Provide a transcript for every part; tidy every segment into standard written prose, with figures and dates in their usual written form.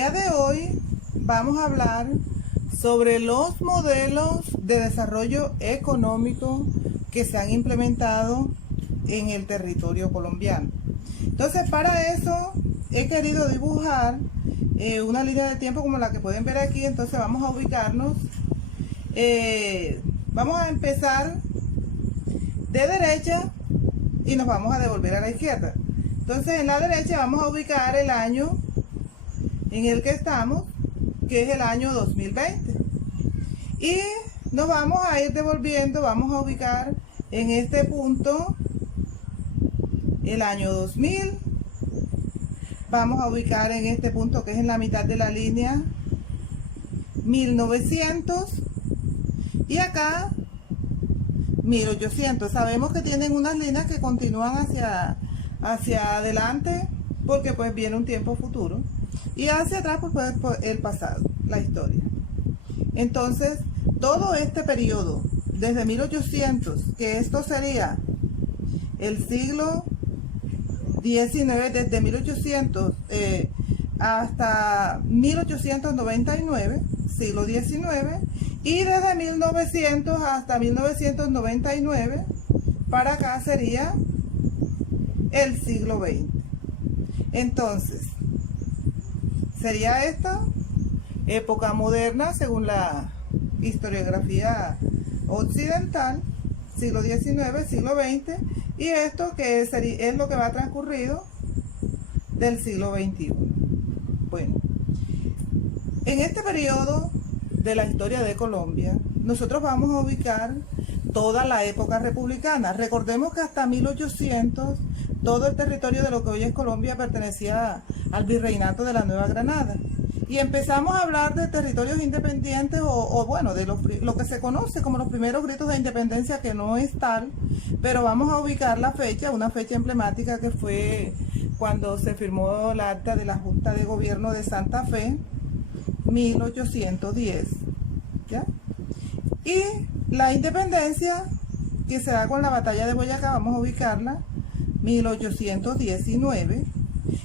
El día de hoy vamos a hablar sobre los modelos de desarrollo económico que se han implementado en el territorio colombiano. Entonces, para eso he querido dibujar una línea de tiempo como la que pueden ver aquí. Entonces vamos a ubicarnos. Vamos a empezar de derecha y nos vamos a devolver a la izquierda. Entonces, en la derecha vamos a ubicar el año en el que estamos, que es el año 2020, y nos vamos a ir devolviendo. Vamos a ubicar en este punto el año 2000, vamos a ubicar en este punto, que es en la mitad de la línea, 1900, y acá 1800. Sabemos que tienen unas líneas que continúan hacia adelante, porque pues viene un tiempo futuro, y hacia atrás pues el pasado, la historia. Entonces, todo este periodo, desde 1800, que esto sería el siglo XIX, desde 1800 hasta 1899, siglo XIX, y desde 1900 hasta 1999, para acá sería el siglo XX. Entonces, sería esta época moderna según la historiografía occidental, siglo XIX, siglo XX, y esto que es lo que va transcurrido del siglo XXI. Bueno, en este periodo de la historia de Colombia, nosotros vamos a ubicar toda la época republicana. Recordemos que hasta 1800 todo el territorio de lo que hoy es Colombia pertenecía al virreinato de la Nueva Granada. Y empezamos a hablar de territorios independientes o bueno, de lo que se conoce como los primeros gritos de independencia, que no es tal, pero vamos a ubicar la fecha, una fecha emblemática que fue cuando se firmó el acta de la Junta de Gobierno de Santa Fe, 1810, ¿ya? Y la independencia, que se da con la batalla de Boyacá, vamos a ubicarla 1819,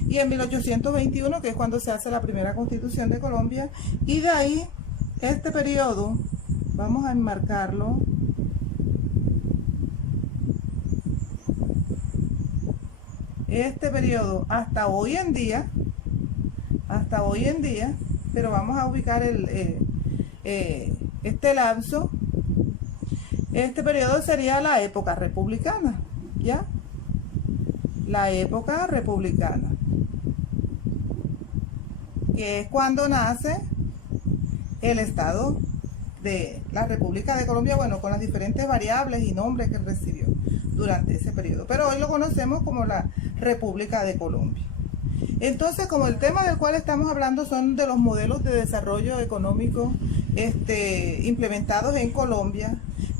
y en 1821, que es cuando se hace la primera constitución de Colombia, y de ahí este periodo vamos a enmarcarlo hasta hoy en día, pero vamos a ubicar este lapso. Este periodo sería la época republicana, ¿ya? La época republicana, que es cuando nace el Estado de la República de Colombia, bueno, con las diferentes variables y nombres que recibió durante ese periodo, pero hoy lo conocemos como la República de Colombia. Entonces, como el tema del cual estamos hablando son de los modelos de desarrollo económico implementados en Colombia,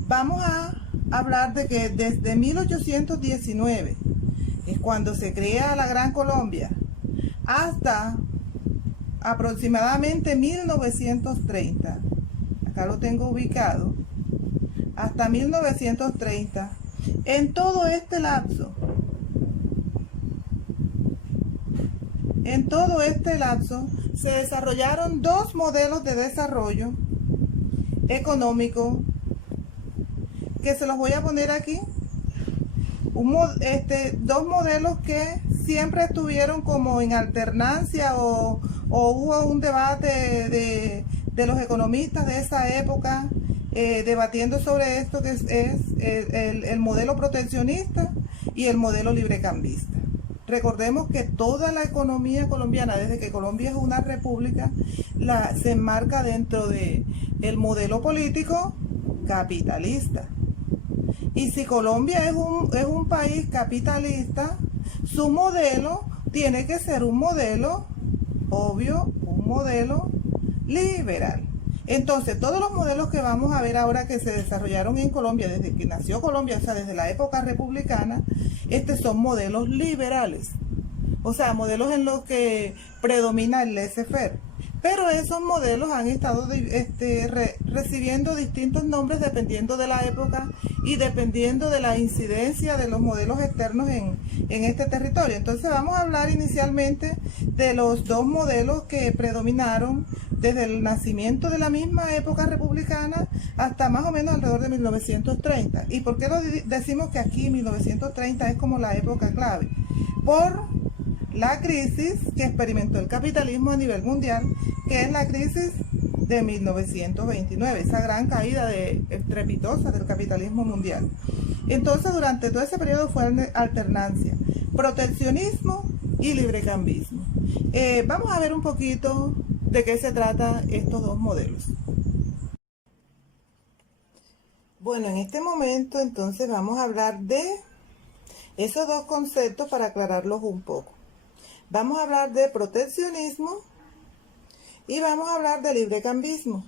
vamos a hablar de que desde 1819 es cuando se crea la Gran Colombia, hasta aproximadamente 1930, acá lo tengo ubicado, hasta 1930, en todo este lapso, se desarrollaron dos modelos de desarrollo económico, que se los voy a poner aquí. Dos modelos que siempre estuvieron como en alternancia, o hubo un debate de los economistas de esa época debatiendo sobre esto, que es el modelo proteccionista y el modelo librecambista. Recordemos que toda la economía colombiana, desde que Colombia es una república, se enmarca dentro del modelo político capitalista. Y si Colombia es un país capitalista, su modelo tiene que ser un modelo, obvio, un modelo liberal. Entonces, todos los modelos que vamos a ver ahora que se desarrollaron en Colombia, desde que nació Colombia, o sea, desde la época republicana, son modelos liberales. O sea, modelos en los que predomina el laissez-faire. pero esos modelos han estado recibiendo distintos nombres dependiendo de la época y dependiendo de la incidencia de los modelos externos en este territorio. Entonces vamos a hablar inicialmente de los dos modelos que predominaron desde el nacimiento de la misma época republicana hasta más o menos alrededor de 1930. ¿Y por qué decimos que aquí 1930 es como la época clave? Por la crisis que experimentó el capitalismo a nivel mundial, que es la crisis de 1929, esa gran caída estrepitosa del capitalismo mundial. Entonces, durante todo ese periodo fue alternancia, proteccionismo y librecambismo. Vamos a ver un poquito de qué se trata estos dos modelos. Bueno, en este momento entonces vamos a hablar de esos dos conceptos para aclararlos un poco. Vamos a hablar de proteccionismo y vamos a hablar de librecambismo.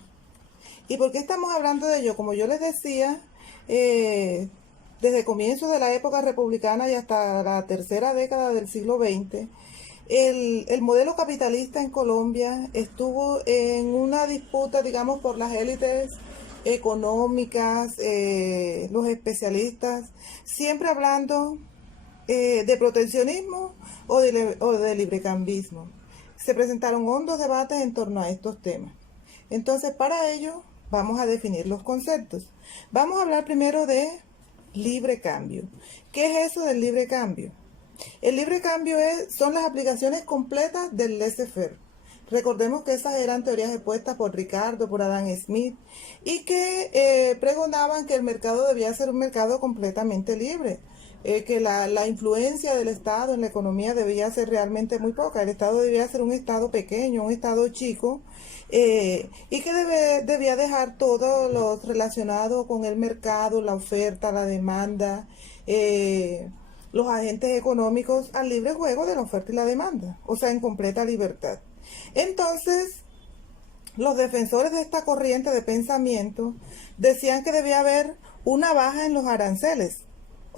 ¿Y por qué estamos hablando de ello? Como yo les decía, desde comienzos de la época republicana y hasta la tercera década del siglo XX, el modelo capitalista en Colombia estuvo en una disputa, digamos, por las élites económicas, los especialistas, siempre hablando de proteccionismo o de librecambismo. Se presentaron hondos debates en torno a estos temas. Entonces, para ello, vamos a definir los conceptos. Vamos a hablar primero de libre cambio. ¿Qué es eso del libre cambio? El libre cambio son las aplicaciones completas del laissez-faire. Recordemos que esas eran teorías expuestas por Ricardo, por Adam Smith, y que pregonaban que el mercado debía ser un mercado completamente libre. Que la influencia del Estado en la economía debía ser realmente muy poca. El Estado debía ser un Estado pequeño, un Estado chico, y que debía dejar todo lo relacionado con el mercado, la oferta, la demanda, los agentes económicos al libre juego de la oferta y la demanda, o sea, en completa libertad. Entonces, los defensores de esta corriente de pensamiento decían que debía haber una baja en los aranceles.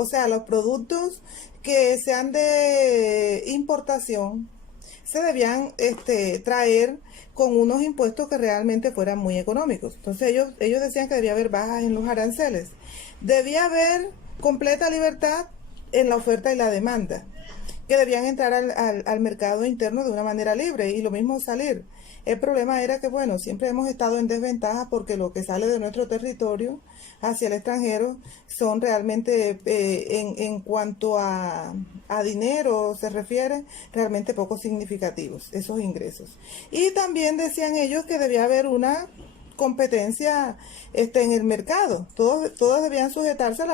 O sea, los productos que sean de importación se debían traer con unos impuestos que realmente fueran muy económicos. Entonces ellos decían que debía haber bajas en los aranceles. Debía haber completa libertad en la oferta y la demanda, que debían entrar al mercado interno de una manera libre y lo mismo salir. El problema era que, bueno, siempre hemos estado en desventaja porque lo que sale de nuestro territorio hacia el extranjero son realmente, en cuanto a dinero se refiere, realmente poco significativos esos ingresos. Y también decían ellos que debía haber una competencia en el mercado. Todos debían sujetarse a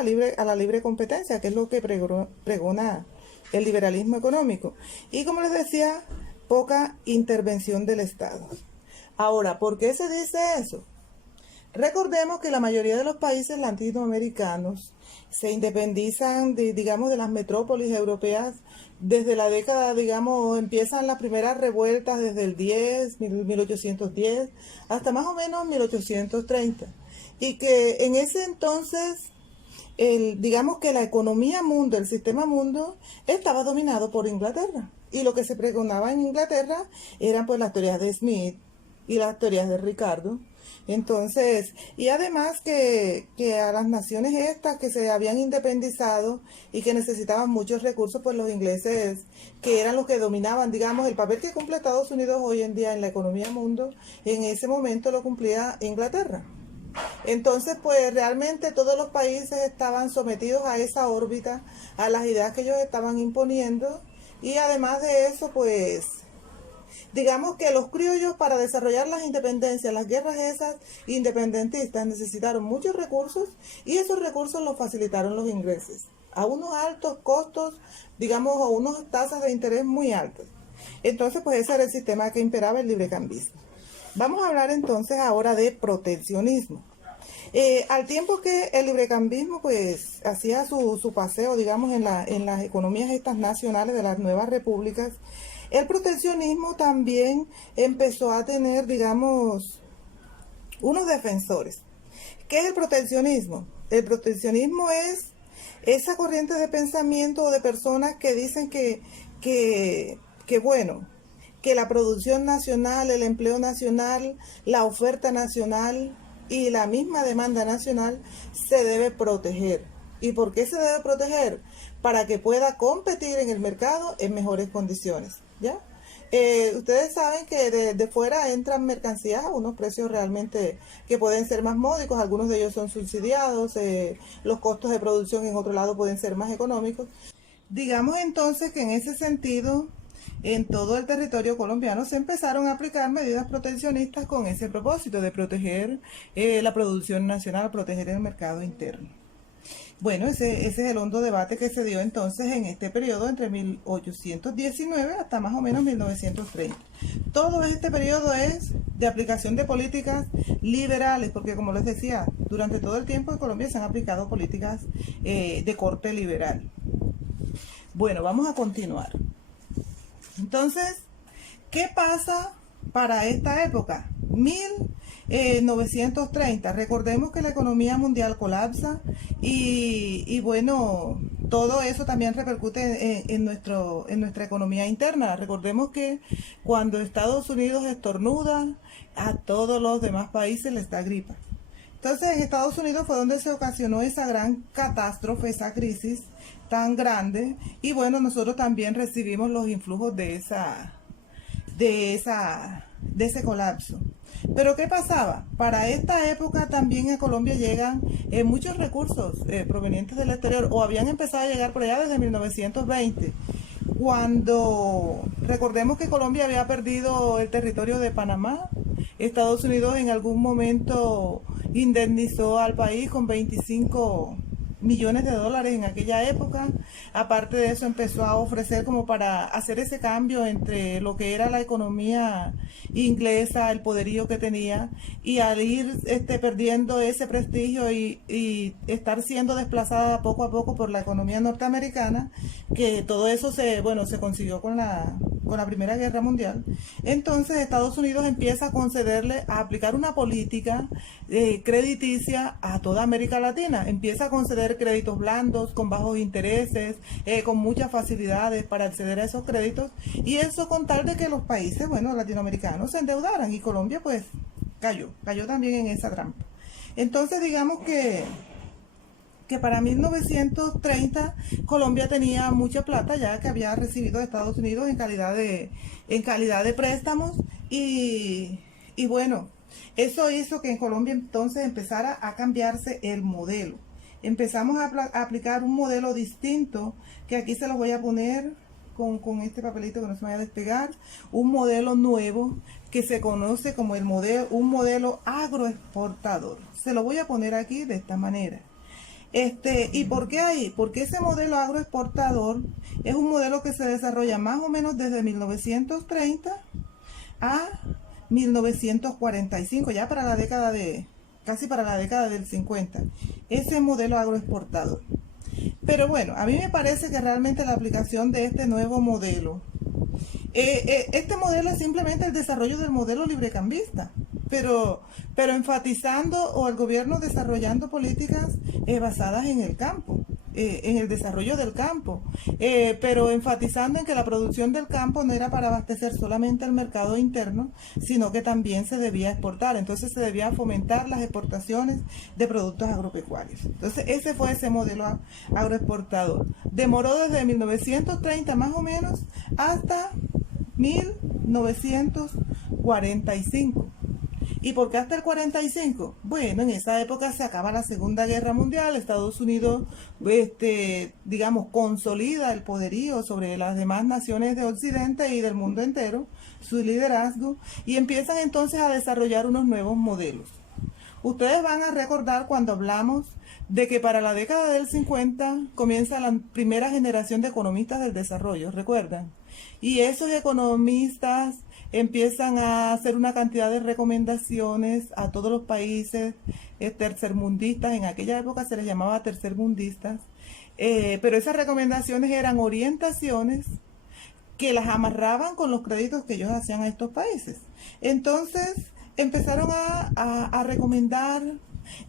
la libre competencia, que es lo que pregona el liberalismo económico. Y como les decía, poca intervención del Estado. Ahora, ¿por qué se dice eso? Recordemos que la mayoría de los países latinoamericanos se independizan, digamos, de las metrópolis europeas desde la década, digamos, empiezan las primeras revueltas desde el 1810, hasta más o menos 1830. Y que en ese entonces, digamos que la economía mundo, el sistema mundo, estaba dominado por Inglaterra. Y lo que se pregonaba en Inglaterra eran pues las teorías de Smith y las teorías de Ricardo. Entonces, y además que a las naciones estas que se habían independizado y que necesitaban muchos recursos, pues los ingleses, que eran los que dominaban, digamos, el papel que cumple Estados Unidos hoy en día en la economía mundo, en ese momento lo cumplía Inglaterra. Entonces, pues realmente todos los países estaban sometidos a esa órbita, a las ideas que ellos estaban imponiendo, y además de eso, pues digamos que los criollos, para desarrollar las independencias, las guerras esas independentistas, necesitaron muchos recursos, y esos recursos los facilitaron los ingleses a unos altos costos, digamos, a unas tasas de interés muy altas. Entonces, pues ese era el sistema que imperaba, el librecambismo. Vamos a hablar entonces ahora de proteccionismo. Al tiempo que el librecambismo pues hacía su paseo, digamos, en las economías estas nacionales de las nuevas repúblicas, el proteccionismo también empezó a tener, digamos, unos defensores. ¿Qué es el proteccionismo? El proteccionismo es esa corriente de pensamiento o de personas que dicen que que la producción nacional, el empleo nacional, la oferta nacional y la misma demanda nacional se debe proteger. ¿Y por qué se debe proteger? Para que pueda competir en el mercado en mejores condiciones, ¿ya? Ustedes saben que de fuera entran mercancías a unos precios realmente que pueden ser más módicos, algunos de ellos son subsidiados, los costos de producción en otro lado pueden ser más económicos. Digamos entonces que en ese sentido, en todo el territorio colombiano se empezaron a aplicar medidas proteccionistas con ese propósito de proteger la producción nacional, proteger el mercado interno. Bueno, ese es el hondo debate que se dio entonces en este periodo entre 1819 hasta más o menos 1930. Todo este periodo es de aplicación de políticas liberales, porque como les decía, durante todo el tiempo en Colombia se han aplicado políticas de corte liberal. Bueno, vamos a continuar. Entonces, ¿qué pasa para esta época? 1930. Recordemos que la economía mundial colapsa y bueno, todo eso también repercute en nuestra economía interna. Recordemos que cuando Estados Unidos estornuda, a todos los demás países les da gripa. Entonces, en Estados Unidos fue donde se ocasionó esa gran catástrofe, esa crisis tan grande. Y bueno, nosotros también recibimos los influjos de ese colapso. Pero ¿qué pasaba? Para esta época también a Colombia llegan muchos recursos provenientes del exterior, o habían empezado a llegar por allá desde 1920. Cuando recordemos que Colombia había perdido el territorio de Panamá, Estados Unidos en algún momento indemnizó al país con 25 millones de dólares en aquella época. Aparte de eso empezó a ofrecer como para hacer ese cambio entre lo que era la economía inglesa, el poderío que tenía, y al ir perdiendo ese prestigio y estar siendo desplazada poco a poco por la economía norteamericana, que todo eso se consiguió con la Primera Guerra Mundial. Entonces Estados Unidos empieza a concederle, a aplicar una política crediticia a toda América Latina. Empieza a conceder créditos blandos con bajos intereses, con muchas facilidades para acceder a esos créditos, y eso con tal de que los países latinoamericanos se endeudaran, y Colombia pues cayó también en esa trampa. Entonces digamos que para 1930 Colombia tenía mucha plata ya que había recibido de Estados Unidos en calidad de préstamos, y bueno, eso hizo que en Colombia entonces empezara a cambiarse el modelo. Empezamos a aplicar un modelo distinto, que aquí se lo voy a poner con este papelito que no se me vaya a despegar, un modelo nuevo que se conoce como un modelo agroexportador. Se lo voy a poner aquí de esta manera. ¿Y por qué ahí? Porque ese modelo agroexportador es un modelo que se desarrolla más o menos desde 1930 a 1945, ya para casi para la década del 50, ese modelo agroexportador. Pero bueno, a mí me parece que realmente la aplicación de este nuevo modelo, este modelo es simplemente el desarrollo del modelo librecambista, pero enfatizando, o el gobierno desarrollando políticas basadas en el campo, en el desarrollo del campo, pero enfatizando en que la producción del campo no era para abastecer solamente el mercado interno, sino que también se debía exportar. Entonces se debía fomentar las exportaciones de productos agropecuarios. Entonces ese modelo agroexportador. Demoró desde 1930 más o menos hasta 1945. ¿Y por qué hasta el 45? Bueno, en esa época se acaba la Segunda Guerra Mundial, Estados Unidos, consolida el poderío sobre las demás naciones de Occidente y del mundo entero, su liderazgo, y empiezan entonces a desarrollar unos nuevos modelos. Ustedes van a recordar cuando hablamos de que para la década del 50 comienza la primera generación de economistas del desarrollo, ¿recuerdan? Y esos economistas empiezan a hacer una cantidad de recomendaciones a todos los países tercermundistas. En aquella época se les llamaba tercermundistas, pero esas recomendaciones eran orientaciones que las amarraban con los créditos que ellos hacían a estos países. Entonces empezaron a recomendar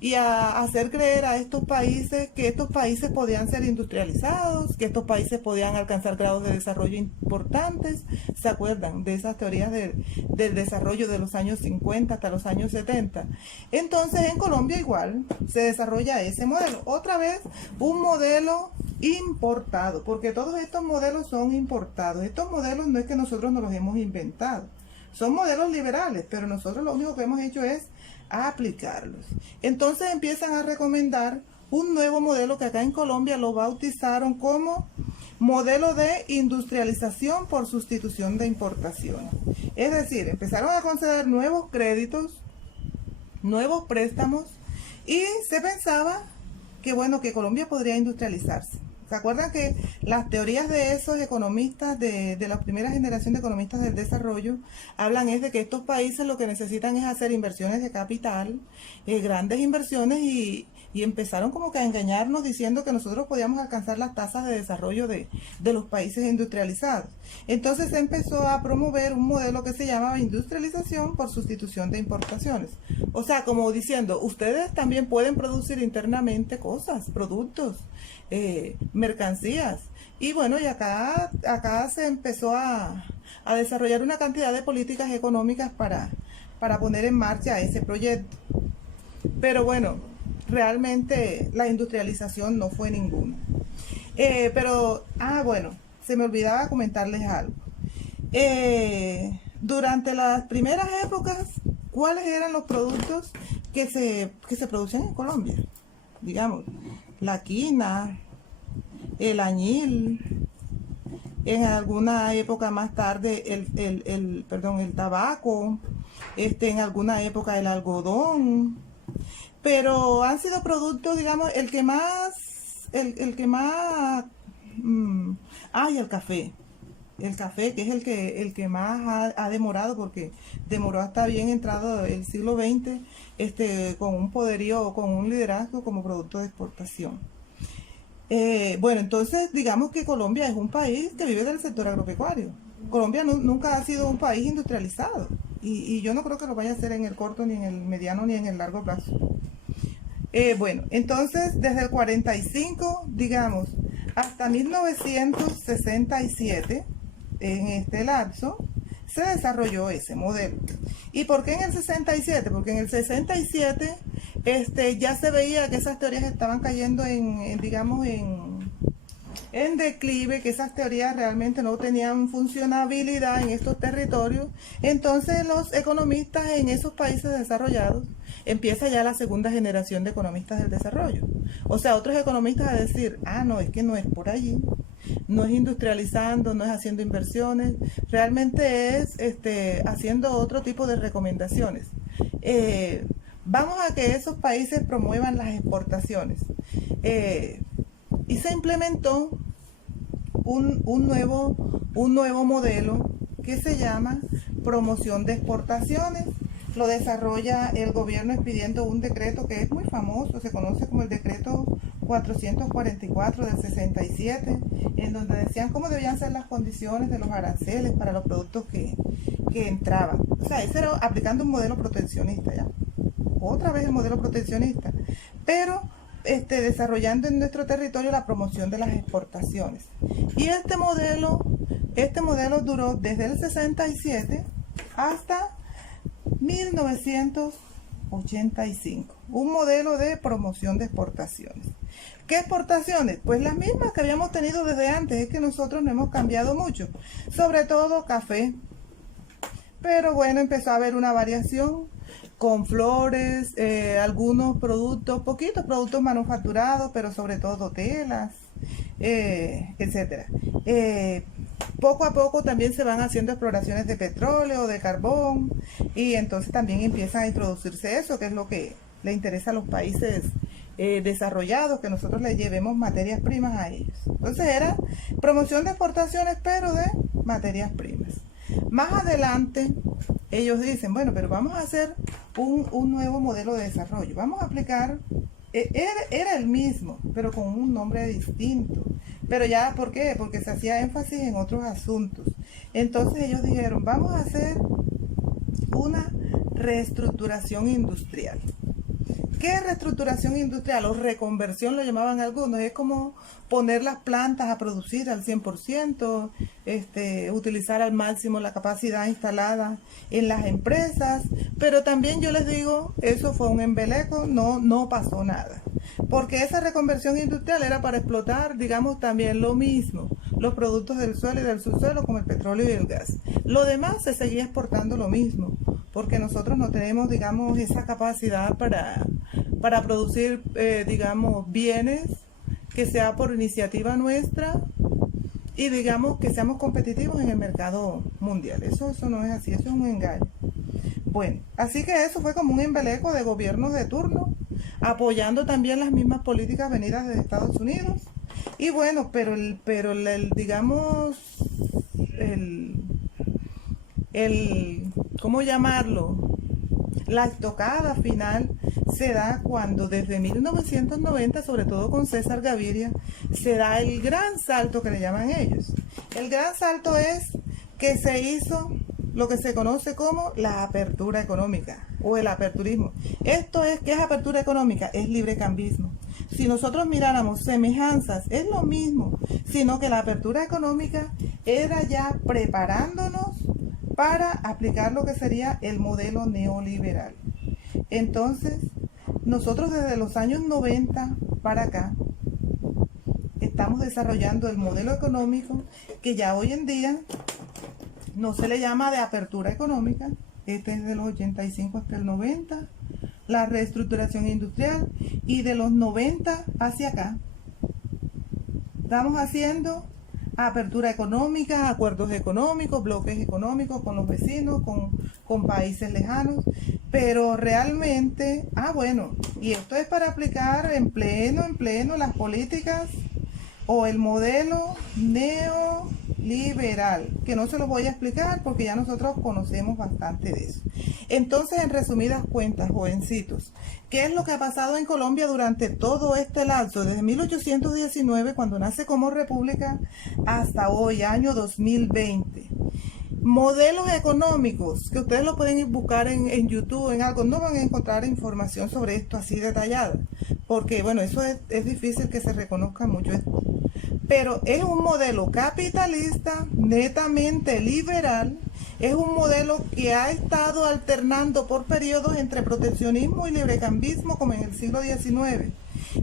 y a hacer creer a estos países que estos países podían ser industrializados, que estos países podían alcanzar grados de desarrollo importantes. ¿Se acuerdan de esas teorías del desarrollo de los años 50 hasta los años 70? Entonces en Colombia igual se desarrolla ese modelo. Otra vez un modelo importado, porque todos estos modelos son importados. Estos modelos no es que nosotros nos los hemos inventado. Son modelos liberales, pero nosotros lo único que hemos hecho es aplicarlos. Entonces empiezan a recomendar un nuevo modelo que acá en Colombia lo bautizaron como modelo de industrialización por sustitución de importación. Es decir, empezaron a conceder nuevos créditos, nuevos préstamos, y se pensaba que bueno, que Colombia podría industrializarse. ¿Se acuerdan que las teorías de esos economistas, de la primera generación de economistas del desarrollo, hablan es de que estos países lo que necesitan es hacer inversiones de capital, grandes inversiones, y empezaron como que a engañarnos diciendo que nosotros podíamos alcanzar las tasas de desarrollo de los países industrializados. Entonces se empezó a promover un modelo que se llamaba industrialización por sustitución de importaciones. O sea, como diciendo, ustedes también pueden producir internamente cosas, productos, mercancías. Y bueno, y acá se empezó a desarrollar una cantidad de políticas económicas para poner en marcha ese proyecto. Pero bueno, realmente la industrialización no fue ninguna. Bueno, se me olvidaba comentarles algo. Durante las primeras épocas, ¿cuáles eran los productos que se producían en Colombia? Digamos, la quina, el añil, en alguna época más tarde el tabaco, en alguna época el algodón, pero han sido productos, digamos, el que más, y el café, que es el que más ha demorado, porque demoró hasta bien entrado el siglo XX, con un poderío, con un liderazgo como producto de exportación. Bueno, entonces digamos que Colombia es un país que vive del sector agropecuario. Colombia nunca ha sido un país industrializado, y yo no creo que lo vaya a hacer en el corto, ni en el mediano, ni en el largo plazo. Bueno, entonces desde el 45, digamos, hasta 1967, en este lapso, se desarrolló ese modelo. ¿Y por qué en el 67? Porque en el 67 ya se veía que esas teorías estaban cayendo en declive, que esas teorías realmente no tenían funcionabilidad en estos territorios. Entonces los economistas en esos países desarrollados, empieza ya la segunda generación de economistas del desarrollo. O sea, otros economistas a decir, no, es que no es por allí, no es industrializando, no es haciendo inversiones, realmente es haciendo otro tipo de recomendaciones. Vamos a que esos países promuevan las exportaciones. Y se implementó un nuevo modelo que se llama promoción de exportaciones. Lo desarrolla el gobierno expidiendo un decreto que es muy famoso, se conoce como el decreto 444 del 67, en donde decían cómo debían ser las condiciones de los aranceles para los productos que entraban. O sea, ese era aplicando un modelo proteccionista, ¿ya? Otra vez el modelo proteccionista, pero desarrollando en nuestro territorio la promoción de las exportaciones. Y este modelo duró desde el 67 hasta 1985, un modelo de promoción de exportaciones. ¿Qué exportaciones? Pues las mismas que habíamos tenido desde antes, es que nosotros no hemos cambiado mucho, sobre todo café, pero bueno, empezó a haber una variación con flores, algunos productos, poquitos productos manufacturados, pero sobre todo telas, etcétera. Poco a poco también se van haciendo exploraciones de petróleo, de carbón, y entonces también empiezan a introducirse eso, que es lo que le interesa a los países desarrollados, que nosotros les llevemos materias primas a ellos. Entonces era promoción de exportaciones, pero de materias primas. Más adelante ellos dicen, bueno, pero vamos a hacer un nuevo modelo de desarrollo, vamos a aplicar, era el mismo, pero con un nombre distinto. Pero ya, ¿por qué? Porque se hacía énfasis en otros asuntos. Entonces ellos dijeron, vamos a hacer una reestructuración industrial. ¿Qué ¿Qué es reestructuración industrial o reconversión lo llamaban algunos? Es como poner las plantas a producir al 100%, utilizar al máximo la capacidad instalada en las empresas, pero también yo les digo, eso fue un embeleco, no pasó nada, porque esa reconversión industrial era para explotar, digamos, también lo mismo, los productos del suelo y del subsuelo como el petróleo y el gas. Lo demás se seguía exportando lo mismo, porque nosotros no tenemos, digamos, esa capacidad para producir, digamos, bienes que sea por iniciativa nuestra y, digamos, que seamos competitivos en el mercado mundial. Eso no es así, eso es un engaño. Bueno, así que eso fue como un embeleco de gobiernos de turno, apoyando también las mismas políticas venidas de Estados Unidos. Y bueno, pero digamos, ¿cómo llamarlo? La estocada final se da cuando desde 1990, sobre todo con César Gaviria, se da el gran salto que le llaman ellos. El gran salto es que se hizo lo que se conoce como la apertura económica o el aperturismo. Esto es, ¿qué es apertura económica? Es librecambismo. Si nosotros miráramos semejanzas, es lo mismo, sino que la apertura económica era ya preparándonos para aplicar lo que sería el modelo neoliberal. Entonces, nosotros desde los años 90 para acá, estamos desarrollando el modelo económico que ya hoy en día no se le llama de apertura económica, este es de los 85 hasta el 90, la reestructuración industrial, y de los 90 hacia acá, estamos haciendo apertura económica, acuerdos económicos, bloques económicos con los vecinos, con países lejanos, pero realmente, bueno, y esto es para aplicar en pleno las políticas o el modelo neoliberal, que no se los voy a explicar porque ya nosotros conocemos bastante de eso. Entonces, en resumidas cuentas, jovencitos, ¿qué es lo que ha pasado en Colombia durante todo este lapso, desde 1819, cuando nace como república, hasta hoy, año 2020? Modelos económicos, que ustedes lo pueden ir buscar en YouTube, en algo, no van a encontrar información sobre esto así detallada, porque bueno, eso es difícil que se reconozca mucho esto. Pero es un modelo capitalista, netamente liberal, es un modelo que ha estado alternando por periodos entre proteccionismo y librecambismo como en el siglo XIX,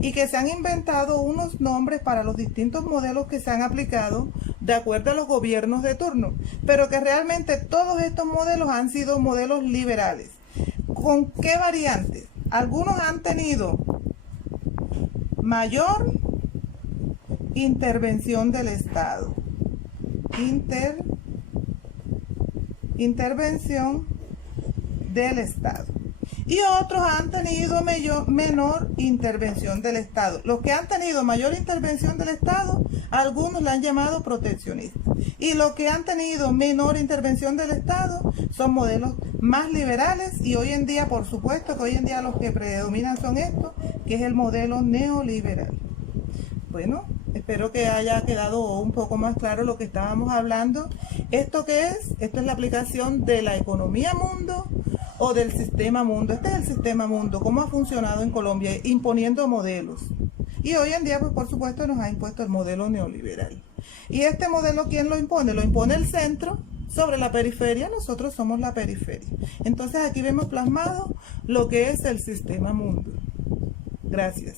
y que se han inventado unos nombres para los distintos modelos que se han aplicado de acuerdo a los gobiernos de turno, pero que realmente todos estos modelos han sido modelos liberales. ¿Con qué variantes? Algunos han tenido mayor intervención del Estado, intervención del Estado, y otros han tenido menor intervención del Estado. Los que han tenido mayor intervención del Estado, algunos la han llamado proteccionistas, y los que han tenido menor intervención del Estado son modelos más liberales, y hoy en día, por supuesto que hoy en día los que predominan son estos, que es el modelo neoliberal. Bueno, espero que haya quedado un poco más claro lo que estábamos hablando. ¿Esto qué es? Esto es la aplicación de la economía mundo o del sistema mundo. Este es el sistema mundo, cómo ha funcionado en Colombia, imponiendo modelos. Y hoy en día, pues por supuesto, nos ha impuesto el modelo neoliberal. ¿Y este modelo quién lo impone? Lo impone el centro sobre la periferia. Nosotros somos la periferia. Entonces aquí vemos plasmado lo que es el sistema mundo. Gracias.